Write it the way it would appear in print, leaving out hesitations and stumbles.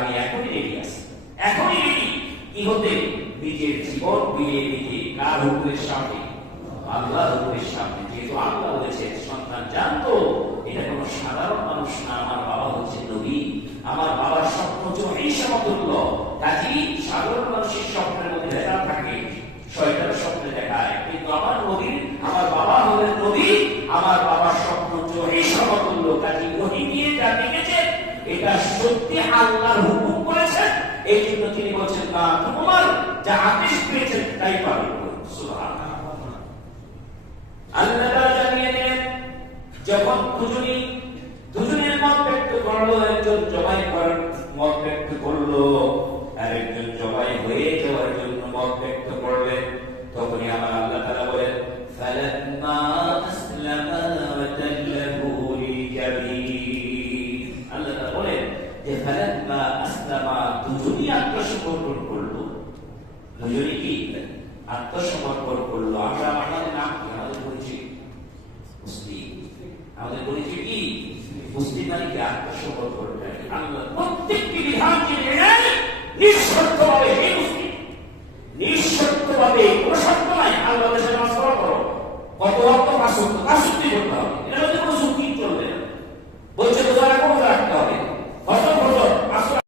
আমি এখনই রেডি আছি, এখনই রেডি কি হতে, নিজের জীবন বিয়ে দিতে। কার হুকুমের সামনে? আল্লাহর হুকুমের সামনে। যেহেতু আল্লাহ বলেছে সন্তান জানতো এটা কোনো সাধারণ মানুষ না, আমার বাবা হচ্ছে নবী, আমার বাবার স্বপ্ন হচ্ছে এই সমতুল্য। কাজেই সাধারণ মানুষের স্বপ্নের মধ্যে ভেদা থাকে, শয়তানের স্বপ্নে দেখায়, কিন্তু আমার নবী, আমার বাবা হলেন নবী, আমার বাবার স্বপ্ন হচ্ছে এই সমতুল্য। কাজেই ওহী দিয়ে যা দেখেছে এটা সত্যি আল্লাহর হুকুম করেছেন, এই জন্য তিনি বলছেন না তোমার যা আদেশ পেয়েছেন তাই পালন করো। সুবহানাল্লাহ। আল্লাহ জানিয়ে দেন যখন দুজনের মত ব্যক্ত করলো, একজন জবাই করার মত ব্যক্ত করলো, আর একজন জবাই হয়ে যাওয়ার জন্য মত ব্যক্ত করলেন, তখনই আমার আল্লাহ তাআলা বলেন ফালাম্মা আসলামা ওয়া তাল্লাহু লিলজাবিন। আল্লাহ তাআলা বলেন যে ফালাম্মা আসলামা, দুজনই আত্মসমর্পণ করলো। দুজনই কি আত্মসমর্পণ করলো। আমরা আমাদের নাম কি? আমাদের পরিচয় মুসলিম। আমাদের পরিচয় কি? মুসলিম। মানে কি? আত্মসমর্পণ করবে আল্লাহ প্রত্যেকটি বিধানকে মেনে নিঃশর্তভাবে এই মুসলিম, নিঃশর্তভাবে কোনো শর্ত নাই আল্লাহর সাথে নামাজ পড়া করো, কত ওয়াক্ত পাঁচ ওয়াক্ত করতে হবে,